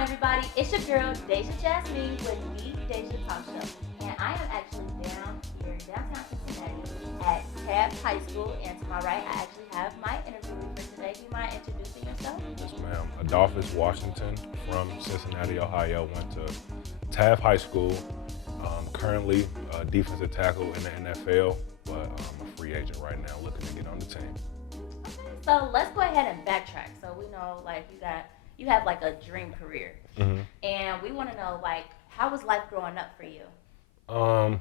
everybody? It's your girl, Dejea Jasmeen with the Dejea Talk Show. And I am actually down here in downtown Cincinnati at Taft High School. And to my right, I actually have my interviewee for today. Do you mind introducing yourself? Yes, ma'am. Adolphus Washington from Cincinnati, Ohio. Went to Taft High School. Currently a defensive tackle in the NFL, but I'm a free agent right now looking to get on the team. So let's go ahead and backtrack. So we know you have like a dream career. Mm-hmm. And we want to know how was life growing up for you? I'm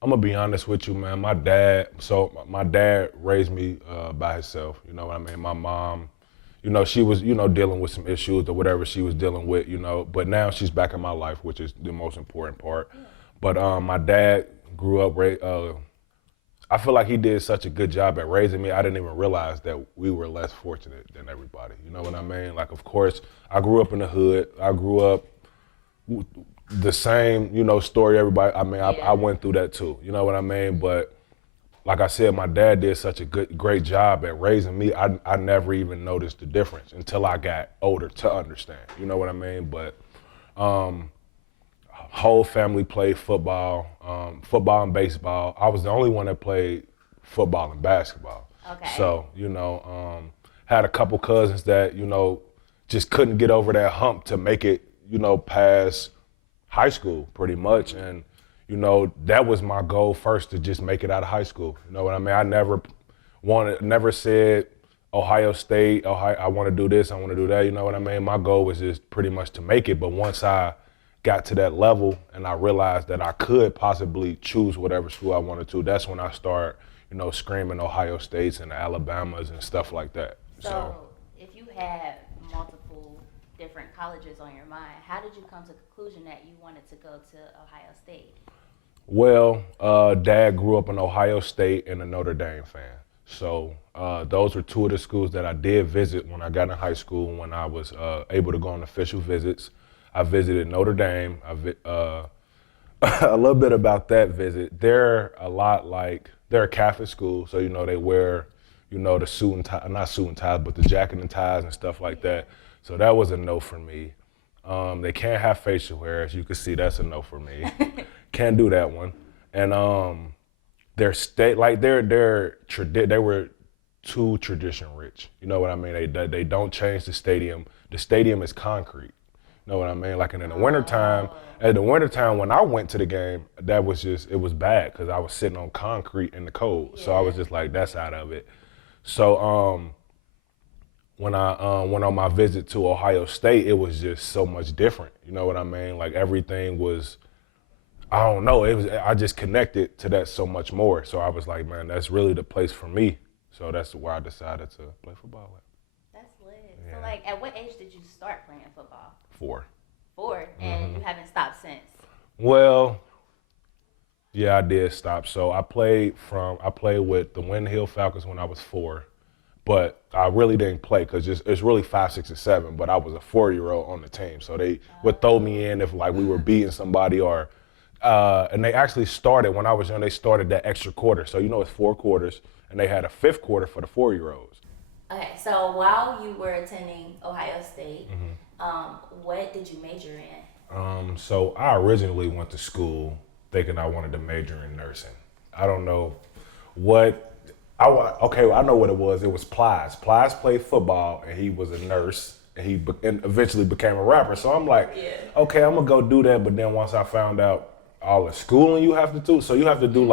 gonna be honest with you, man. My dad raised me by himself. You know what I mean? My mom, she was, dealing with some issues or whatever she was dealing with, but now she's back in my life, which is the most important part. Yeah. But my dad grew up, I feel like he did such a good job at raising me. I didn't even realize that we were less fortunate than everybody. You know what I mean? Like, of course, I grew up in the hood. I grew up the same, story everybody. I went through that too. You know what I mean? But like I said, my dad did such a great job at raising me. I never even noticed the difference until I got older to understand. You know what I mean? But whole family played football, football and baseball. I was the only one that played football and basketball. Okay. So, had a couple cousins that, just couldn't get over that hump to make it, past high school pretty much. And, that was my goal first, to just make it out of high school. You know what I mean? I never said Ohio State, I want to do this, I want to do that. You know what I mean? My goal was just pretty much to make it. But once I got to that level and I realized that I could possibly choose whatever school I wanted to, that's when I started, screaming Ohio States and Alabamas and stuff like that. So if you had multiple different colleges on your mind, how did you come to the conclusion that you wanted to go to Ohio State? Well, Dad grew up in Ohio State and a Notre Dame fan. So those were two of the schools that I did visit when I got in high school, when I was able to go on official visits. I visited Notre Dame. A little bit about that visit. They're a Catholic school, so they wear, the suit and tie, not suit and ties, but the jacket and ties and stuff like that. So that was a no for me. They can't have facial hair, as you can see. That's a no for me. Can't do that one. And their state, they were too tradition rich. You know what I mean? They don't change the stadium. The stadium is concrete. Know what I mean? Like, and in the wintertime, when I went to the game, it was bad because I was sitting on concrete in the cold. Yeah. So I was just like, that's out of it. So when I went on my visit to Ohio State, it was just so much different. You know what I mean? Like, everything was, I don't know, I just connected to that so much more. So I was like, man, that's really the place for me. So that's where I decided to play football at. That's lit. Yeah. So at what age did you start playing football? 4. 4, and you haven't stopped since? Well, yeah, I did stop. So I played with the Wind Hill Falcons when I was 4, but I really didn't play because it's really 5, 6, and 7. But I was a 4-year-old on the team, so they would throw me in if we were beating somebody or. And they actually started when I was young. They started that extra quarter, so it's 4 quarters, and they had a 5th quarter for the 4-year-olds. Okay, so while you were attending Ohio State, what did you major in? So I originally went to school thinking I wanted to major in nursing. I don't know what, I know what it was. It was Plies. Plies played football, and he was a nurse, and he eventually became a rapper. So I'm like, okay, I'm gonna go do that. But then once I found out all the schooling you have to do, so you have to do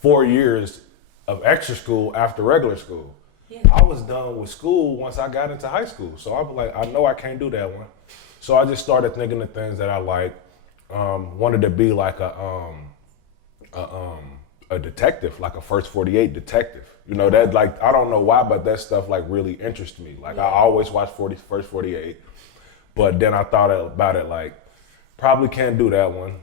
4 years of extra school after regular school. Yeah. I was done with school once I got into high school. So I was like, I know I can't do that one. So I just started thinking of things that I like. Wanted to be like a detective, like a First 48 detective. That I don't know why, but that stuff really interests me. I always watch First 48. But then I thought about it probably can't do that one.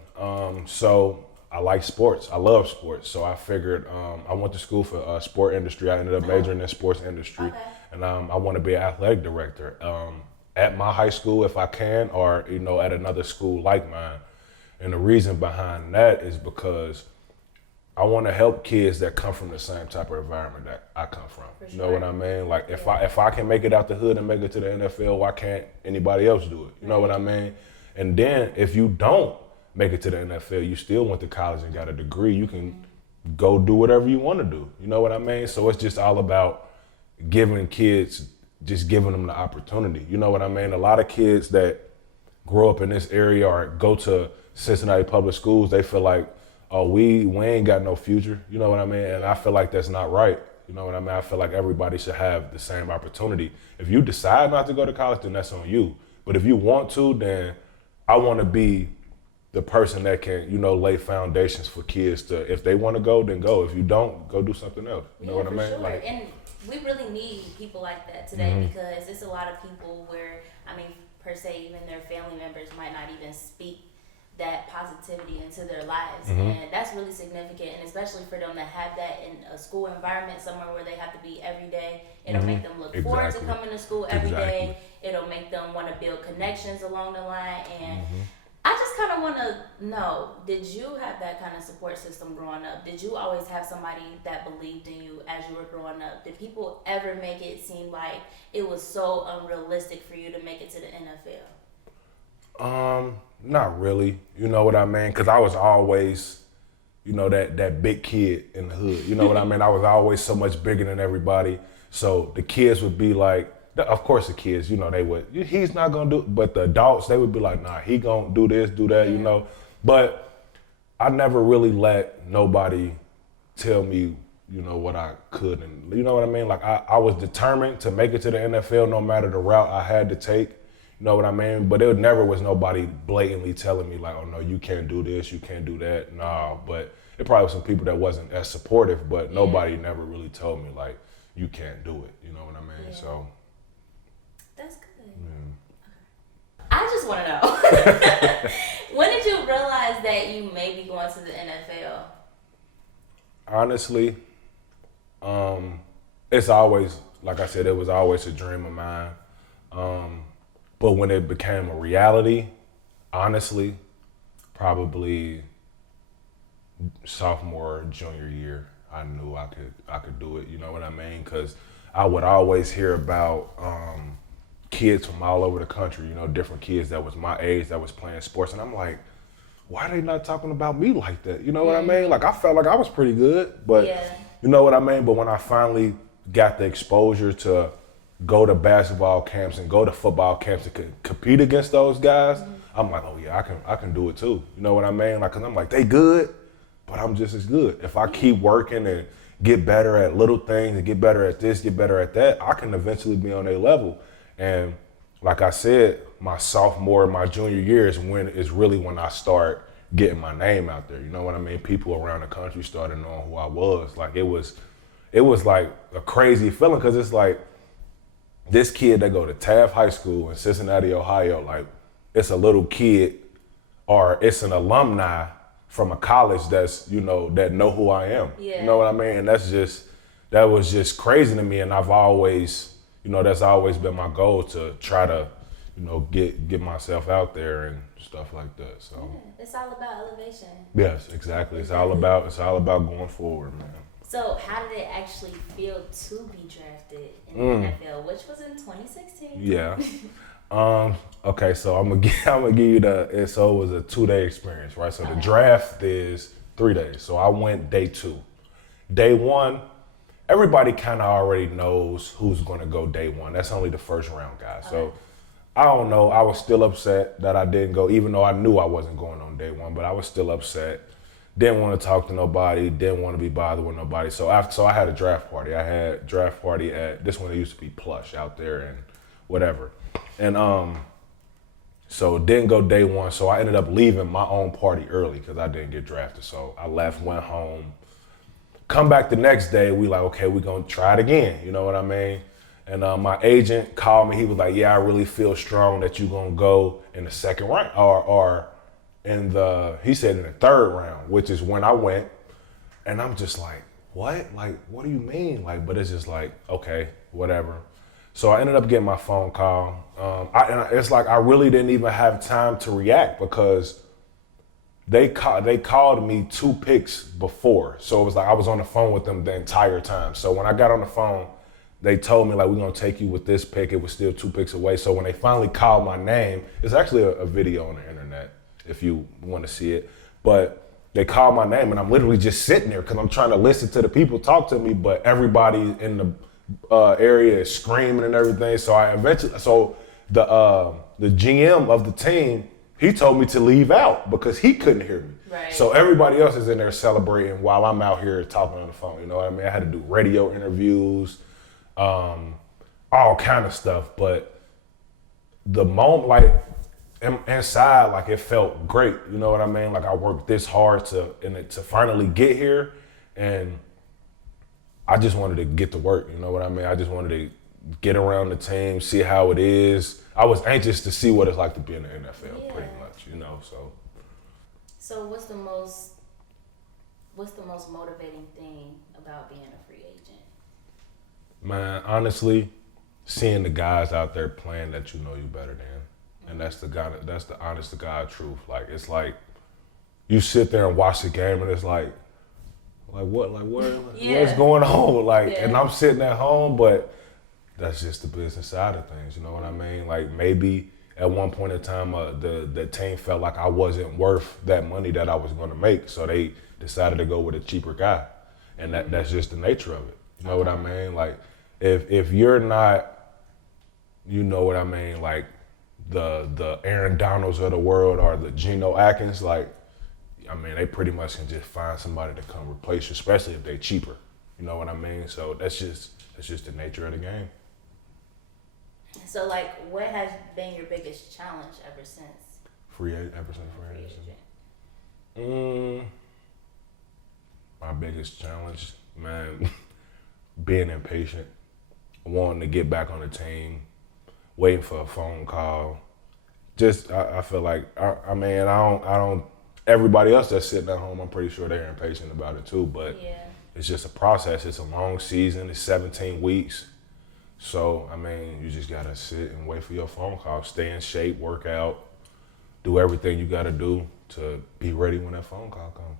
So I like sports. I love sports. So I figured I went to school for sport industry. I ended up majoring in sports industry. Okay. And I want to be an athletic director at my high school if I can, or, at another school like mine. And the reason behind that is because I want to help kids that come from the same type of environment that I come from. For You know what sure. I mean? Like if I can make it out the hood and make it to the NFL, why can't anybody else do it? You know what I mean? And then if you don't make it to the NFL, you still went to college and got a degree, you can go do whatever you want to do. You know what I mean? So it's just all about giving kids, just giving them the opportunity. You know what I mean? A lot of kids that grow up in this area or go to Cincinnati public schools, they feel like, oh, we ain't got no future. You know what I mean? And I feel like that's not right. You know what I mean? I feel like everybody should have the same opportunity. If you decide not to go to college, then that's on you. But if you want to, then I want to be the person that can, lay foundations for kids to, if they want to go, then go. If you don't, go do something else. You know what I mean? Sure. Like, and we really need people like that today because it's a lot of people where, per se, even their family members might not even speak that positivity into their lives. And that's really significant, and especially for them to have that in a school environment somewhere where they have to be every day. It'll make them look forward to coming to school every day. It'll make them want to build connections along the line. And I just kind of want to know, did you have that kind of support system growing up? Did you always have somebody that believed in you as you were growing up? Did people ever make it seem like it was so unrealistic for you to make it to the NFL? Not really. You know what I mean? Because I was always, that big kid in the hood. You know what I mean? I was always so much bigger than everybody. So the kids would be like, of course the kids, they would, he's not going to do, but the adults, they would be like, nah, he going to do this, do that, But I never really let nobody tell me, what I could. And you know what I mean? Like I was determined to make it to the NFL no matter the route I had to take. You know what I mean? But there never was nobody blatantly telling me like, oh no, you can't do this, you can't do that. No, but it probably was some people that wasn't as supportive, but nobody never really told me like, you can't do it. You know what I mean? So. That's good. I just want to know, when did you realize that you may be going to the NFL? Honestly, it's always, like I said, it was always a dream of mine. But when it became a reality, honestly, probably sophomore, junior year, I knew I could do it. You know what I mean? Because I would always hear about kids from all over the country, different kids that was my age that was playing sports. And I'm like, why are they not talking about me like that? You know what I mean? Like I felt like I was pretty good, but you know what I mean? But when I finally got the exposure to go to basketball camps and go to football camps and compete against those guys, I'm like, oh yeah, I can do it too. You know what I mean? Like, cause I'm like, they good, but I'm just as good. If I keep working and get better at little things and get better at this, get better at that, I can eventually be on their level. And like I said, my sophomore, my junior year is really when I start getting my name out there. You know what I mean? People around the country started knowing who I was. Like it was like a crazy feeling because it's like this kid that go to Taft High School in Cincinnati, Ohio, like it's a little kid or it's an alumni from a college that's, that know who I am. Yeah. You know what I mean? And that was just crazy to me. And I've always, that's always been my goal to try to, get myself out there and stuff like that. So it's all about elevation. Yes, exactly. It's all about going forward, man. So how did it actually feel to be drafted in the NFL, which was in 2016? Yeah. Okay, so I'm gonna give you so it was a 2-day experience, right? So the draft is 3 days. So I went day 2. Day 1, everybody kind of already knows who's gonna go day 1. That's only the first round guys. So I don't know. I was still upset that I didn't go, even though I knew I wasn't going on day 1. But I was still upset. Didn't want to talk to nobody. Didn't want to be bothered with nobody. So I had a draft party. I had a draft party at this one. It used to be Plush out there and whatever. And so didn't go day 1. So I ended up leaving my own party early because I didn't get drafted. So I left, went home. Come back the next day. We like, okay, we're gonna try it again. You know what I mean? And my agent called me. He was like, yeah, I really feel strong that you're gonna go in the second round or he said in the third round, which is when I went. And I'm just like, what? Like, what do you mean? Like, but it's just like, okay, whatever. So I ended up getting my phone call. It's like I really didn't even have time to react because they called me 2 picks before. So it was like I was on the phone with them the entire time. So when I got on the phone, they told me like, we're gonna take you with this pick. It was still 2 picks away. So when they finally called my name, it's actually a video on the internet if you want to see it. But they called my name and I'm literally just sitting there because I'm trying to listen to the people talk to me, but everybody in the area is screaming and everything. So the GM of the team, he told me to leave out because he couldn't hear me. Right. So everybody else is in there celebrating while I'm out here talking on the phone. You know what I mean? I had to do radio interviews, all kind of stuff. But the moment, like inside, like it felt great. You know what I mean? Like I worked this hard to finally get here, and I just wanted to get to work. You know what I mean? I just wanted to get around the team, see how it is. I was anxious to see what it's like to be in the NFL, pretty much, you know, so. So what's the most motivating thing about being a free agent? Man, honestly, seeing the guys out there playing that you know you better than. And that's the honest to God truth. Like, it's like, you sit there and watch the game and it's like what what's going on? Like, and I'm sitting at home, but that's just the business side of things, you know what I mean? Like maybe at one point in time, the team felt like I wasn't worth that money that I was going to make, so they decided to go with a cheaper guy, and that's just the nature of it. You know what I mean? Like if you're not, you know what I mean? Like the Aaron Donalds of the world or the Geno Atkins, like I mean they pretty much can just find somebody to come replace you, especially if they're cheaper. You know what I mean? So that's just the nature of the game. So, like, what has been your biggest challenge ever since free agent? My biggest challenge, man, being impatient, wanting to get back on the team, waiting for a phone call. Just, I feel like, I mean, I don't. Everybody else that's sitting at home, I'm pretty sure they're impatient about it too. But it's just a process. It's a long season. It's 17 weeks. So, I mean, you just gotta sit and wait for your phone call. Stay in shape, work out, do everything you gotta do to be ready when that phone call comes.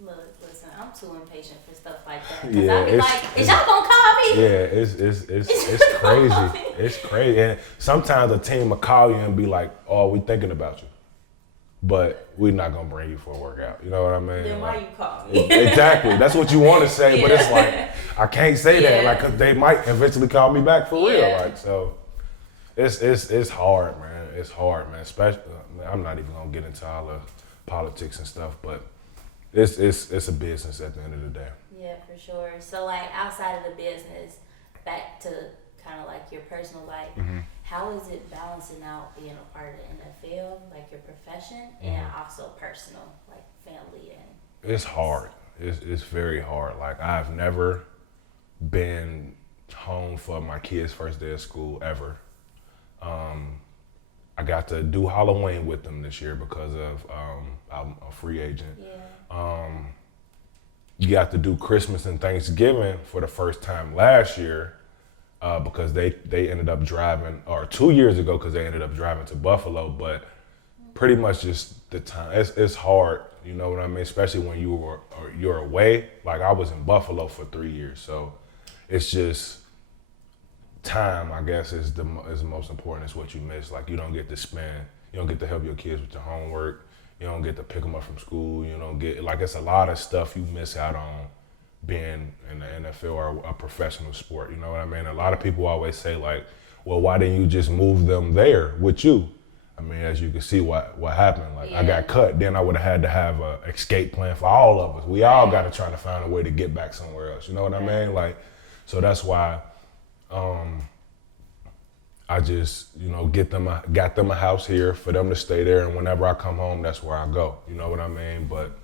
Look, listen, I'm too impatient for stuff like that. Cause I be like, is y'all gonna call me? Yeah, it's crazy. It's crazy. And sometimes a team will call you and be like, oh, we thinking about you, but we're not gonna bring you for a workout. You know what I mean? Then why you call me? Exactly. That's what you want to say, but it's like, I can't say that, like, cause they might eventually call me back for real, like, so. It's hard, man. It's hard, man. Especially, I'm not even gonna get into all the politics and stuff, but it's a business at the end of the day. Yeah, for sure. So, like, outside of the business, back to kind of like your personal life, how is it balancing out being a part of the NFL, like your profession, and also personal, like family and? It's hard. It's very hard. Like, I've never been home for my kids' first day of school ever. I got to do Halloween with them this year because of I'm a free agent. You got to do Christmas and Thanksgiving for the first time last year because they ended up driving, or 2 years ago because they ended up driving to Buffalo. But pretty much just the time, it's hard. You know what I mean? Especially when you're away. Like, I was in Buffalo for 3 years, so it's just time, I guess, is the most important. It's what you miss. Like, you don't get to spend, you don't get to help your kids with your homework. You don't get to pick them up from school. You don't get, like, it's a lot of stuff you miss out on being in the NFL or a professional sport. You know what I mean? A lot of people always say, like, well, why didn't you just move them there with you? I mean, as you can see what happened. Like, I got cut, then I would have had to have an escape plan for all of us. We all got to try to find a way to get back somewhere else. You know what I mean? Like, so that's why I just, you know, got them a house here for them to stay there, and whenever I come home, that's where I go. You know what I mean? But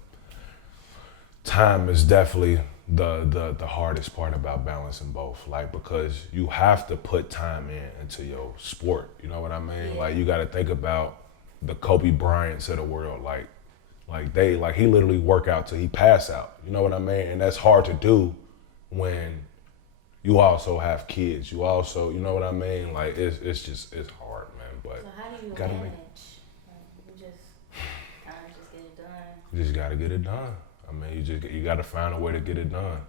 time is definitely the hardest part about balancing both. Like, because you have to put time into your sport. You know what I mean? Like, you got to think about the Kobe Bryants of the world. Like he literally work out till he pass out. You know what I mean? And that's hard to do when you also have kids. You also, you know what I mean? Like, it's hard, man. But so how do you manage? You just gotta get it done. I mean, you gotta find a way to get it done.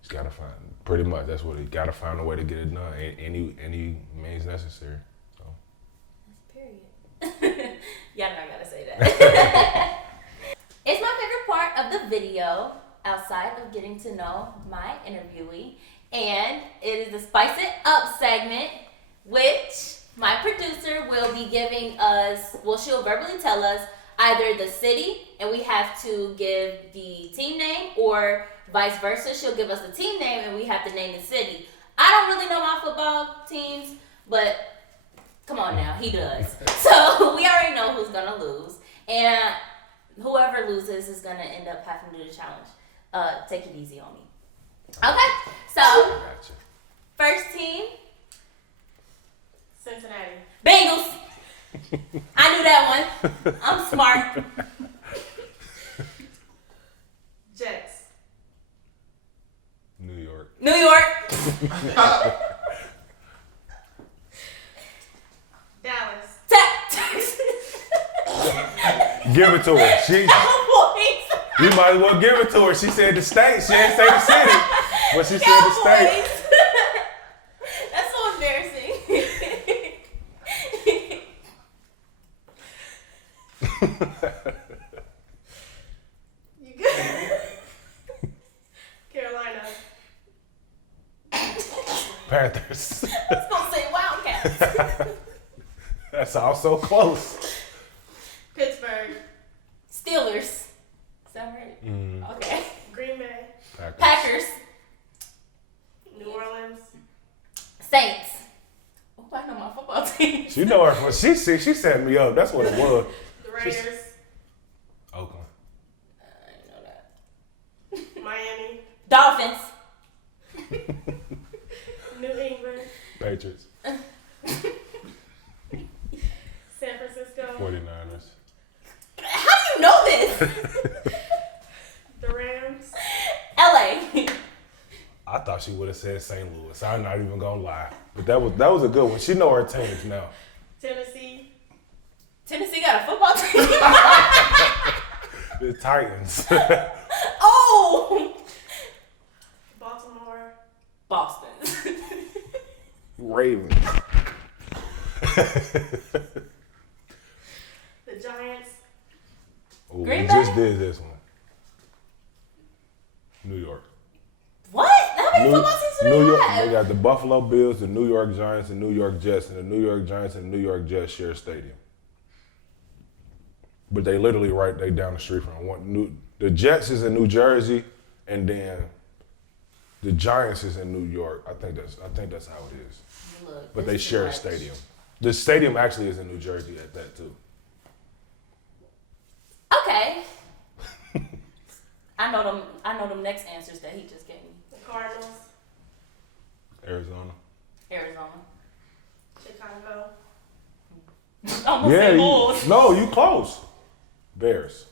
Just gotta find, pretty much, that's what it, gotta find a way to get it done. Any means necessary. So. That's period. Y'all know I gotta say that. It's my favorite part of the video, outside of getting to know my interviewee, and it is the Spice It Up segment, which my producer will be giving us, well, she'll verbally tell us either the city, and we have to give the team name, or vice versa. She'll give us the team name, and we have to name the city. I don't really know my football teams, but come on now, he does. So we already know who's gonna lose, and whoever loses is gonna end up having to do the challenge. Take it easy on me. Okay, so Gotcha. first team, Cincinnati. Bengals. I knew that one. I'm smart. Jets. New York. New York. Dallas. Texas. Give it to her. Cowboys. You might as well give it to her. She said the state. She didn't say the city, but she said the state. Cowboys. That's so embarrassing. You good? Carolina. Panthers. I was gonna say Wildcats. That's also close. Pittsburgh. Steelers. Is that right? Okay. Green Bay. Packers. New Orleans. Saints. Oh, I know my football team. She know her. She set me up. That's what it was. The Raiders. Oakland. I didn't know that. Miami. Dolphins. New England. Patriots. San Francisco. 49ers. How do you know this? The Rams. LA. I thought she would have said St. Louis. I'm not even gonna lie, but that was a good one. She know her teams now. Tennessee. Tennessee got a football team. The Titans. Oh. Baltimore. Boston. Ravens. The Giants. Ooh, Green we Bay? just did this one. New York. What? How many football teams do New they York. have? They got the Buffalo Bills, the New York Giants, the New York Jets, and the New York Giants and the New York Jets share a stadium. But they literally they down the street from one. The Jets is in New Jersey, and then the Giants is in New York. I think that's how it is. Look, But this they is share a much. stadium. The stadium actually is in New Jersey at that too. Okay. I know them next answers that he just gave me. The Cardinals. Arizona. Arizona. Chicago. Almost said Bulls. No, you close. Bears.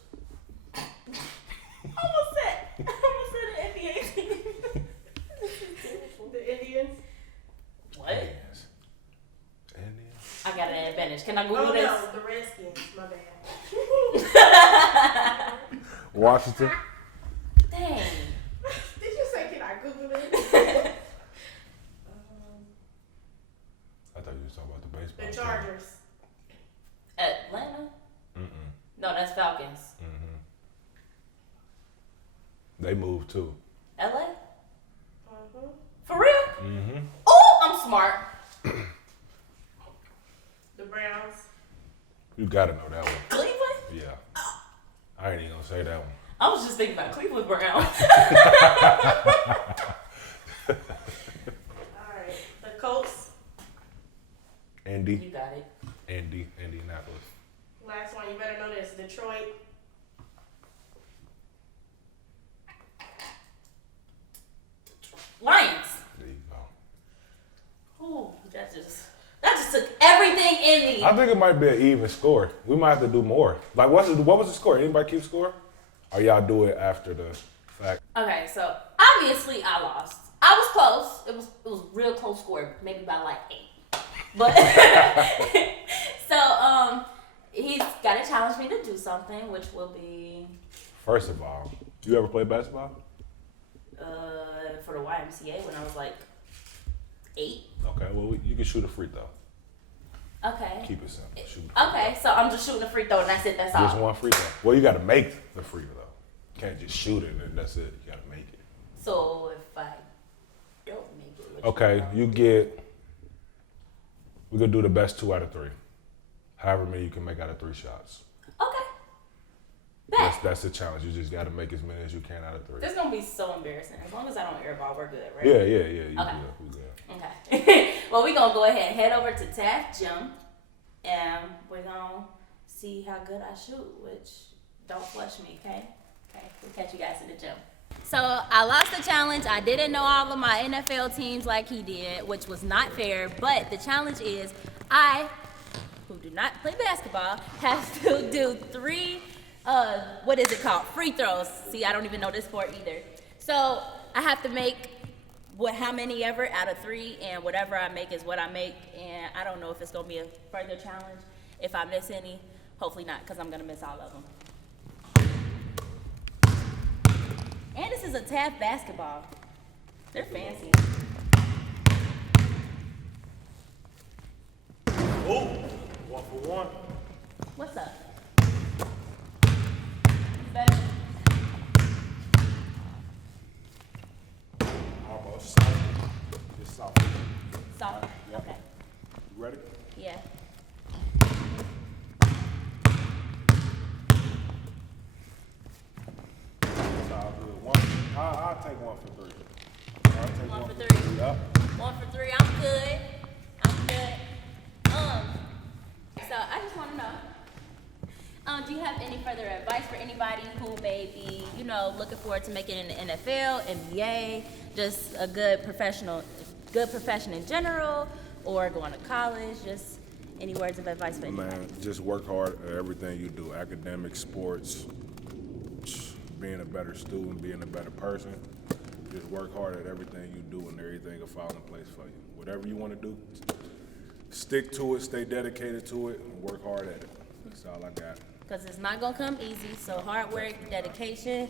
Almost said the NBA team. The Indians. What? Indians. I got an advantage. Can I Google Oh this? no, the Redskins. My bad. Washington. Dang. Did you say can I Google it? I thought you were talking about the baseball. The team. Chargers. Atlanta? Mm-mm. No, that's Falcons. Mm-hmm. They moved too. LA? Mm-hmm. For real? Mm-hmm. Oh, I'm smart. The Browns. You gotta know that one. Cleveland? Yeah. I ain't even gonna say that one. I was just thinking about Cleveland Browns. Alright. The Colts. Indy. You got it. Indianapolis. Last one, you better know this. Detroit. Lions. There you go. Ooh, that just took everything in me. I think it might be an even score. We might have to do more. Like, what was the score? Anybody keep score? Or y'all do it after the fact? Okay, so obviously I lost. I was close. It was real close score, maybe by like 8. But so he's gotta challenge me to do something, which will be First of all, you ever play basketball? for the YMCA when I was like 8. Okay, well, you can shoot a free throw. Okay. Keep it simple. Shoot a free Okay, so I'm just shooting a free throw and that's it. That's throw. all. Just one free throw. Well, you got to make the free throw. You can't just shoot it and that's it. You got to make it. So if I don't make it, what Okay, you get. We're gonna do the best 2 out of 3. However many you can make out of 3 shots. Okay. Bet. That's the challenge. You just got to make as many as you can out of 3. This is gonna be so embarrassing. As long as I don't airball, we're good, right? Yeah. You Okay. good. We good. Okay. Well, we're gonna go ahead and head over to Taft Gym, and we're gonna see how good I shoot. Which don't flush me, okay? Okay. We'll catch you guys in the gym. So I lost the challenge. I didn't know all of my NFL teams like he did, which was not fair. But the challenge is I, who do not play basketball, have to do 3, what is it called? Free throws. See, I don't even know this sport either. So I have to make how many ever out of 3, and whatever I make is what I make. And I don't know if it's gonna be a further challenge. If I miss any, hopefully not, because I'm gonna miss all of them. And this is a Taft basketball. They're fancy. Oh, 1 for 1. What's up? Better. Almost soft. Just soft. Soft. Yep. Okay. You ready? Yeah. It's all good. I'll take 1 for 3. I'll take 1 1 for for 3. 3. Yep. 1 for 3. I'm good. I'm good. So I just want to know. Do you have any further advice for anybody who may be, looking forward to making it in the NFL, NBA, just a good profession in general, or going to college? Just any words of advice for anybody? Man, just work hard at everything you do. Academic, sports, being a better student, being a better person. Just work hard at everything you do and everything will fall in place for you. Whatever you want to do, stick to it, stay dedicated to it, and work hard at it. That's all I got. Because it's not going to come easy. So hard work, dedication,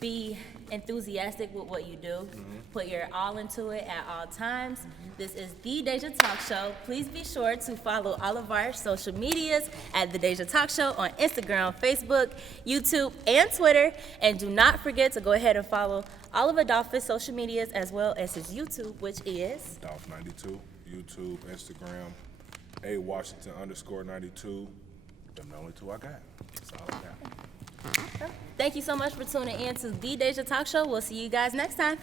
be enthusiastic with what you do. Put your all into it at all times. This is The Dejea Talk Show. Please be sure to follow all of our social medias at The Dejea Talk Show on Instagram, Facebook, YouTube, and Twitter. And do not forget to go ahead and follow all of Adolphus' social medias as well as his YouTube, which is Adolph92, YouTube, Instagram, A_Washington_92. Them the only 2 I got. That's all I got. Thank you so much for tuning in to The Dejea Talk Show. We'll see you guys next time.